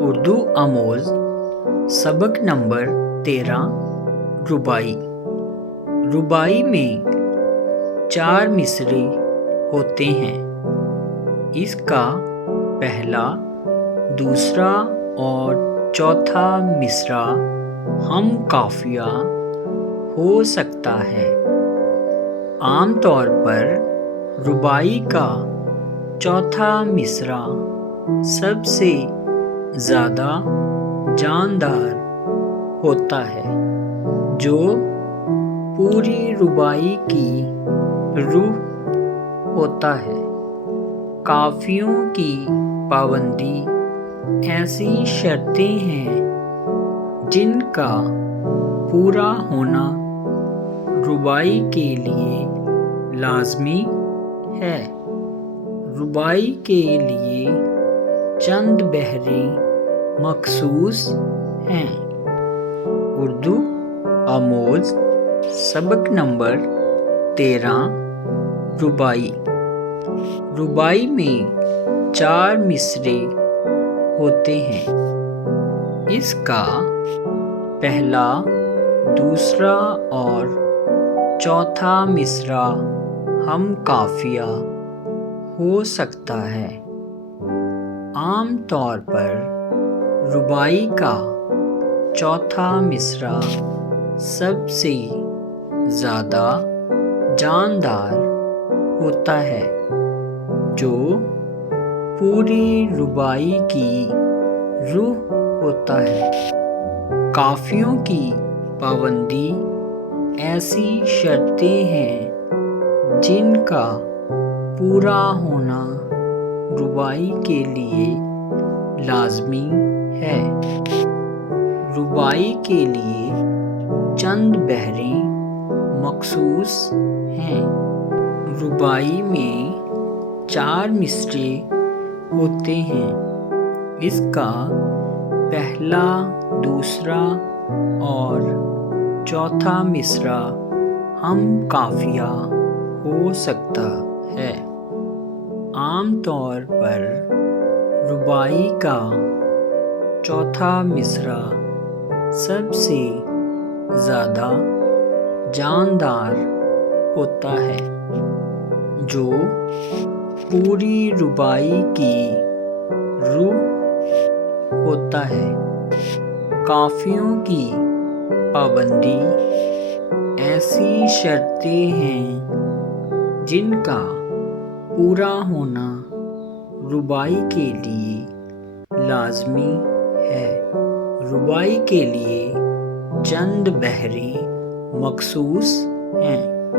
اردو آموز سبق نمبر 13 ربائی۔ ربائی میں 4 مصرے ہوتے ہیں۔ اس کا پہلا، دوسرا اور چوتھا مصرع ہم قافیہ ہو سکتا ہے۔ عام طور پر ربائی کا چوتھا مصرع سب سے زیادہ جاندار ہوتا ہے، جو پوری ربائی کی روح ہوتا ہے۔ قافیوں کی پابندی ایسی شرطیں ہیں جن کا پورا ہونا ربائی کے لیے لازمی ہے۔ ربائی کے لیے چند بحریں مخصوص ہیں۔ اردو آموز سبق نمبر 13 ربائی۔ ربائی میں 4 مصرے ہوتے ہیں۔ اس کا پہلا، دوسرا اور چوتھا مصرع ہم قافیہ ہو سکتا ہے۔ عام طور پر ربائی کا چوتھا مصرع سب سے زیادہ جاندار ہوتا ہے، جو پوری ربائی کی روح ہوتا ہے۔ قافیوں کی پابندی ایسی شرطیں ہیں جن کا پورا ہونا ربائی کے لیے لازمی ہے۔ ربائی کے لیے چند بحریں مخصوص ہیں۔ ربائی میں 4 مصرے ہوتے ہیں۔ اس کا پہلا، دوسرا اور چوتھا مصرع ہم قافیہ ہو سکتا ہے۔ عام طور پر ربائی کا چوتھا مصرع سب سے زیادہ جاندار ہوتا ہے، جو پوری ربائی کی روح ہوتا ہے۔ قافیوں کی پابندی ایسی شرطیں ہیں جن کا پورا ہونا ربائی کے لیے لازمی ہے۔ ربائی کے لیے چند بحریں مخصوص ہیں۔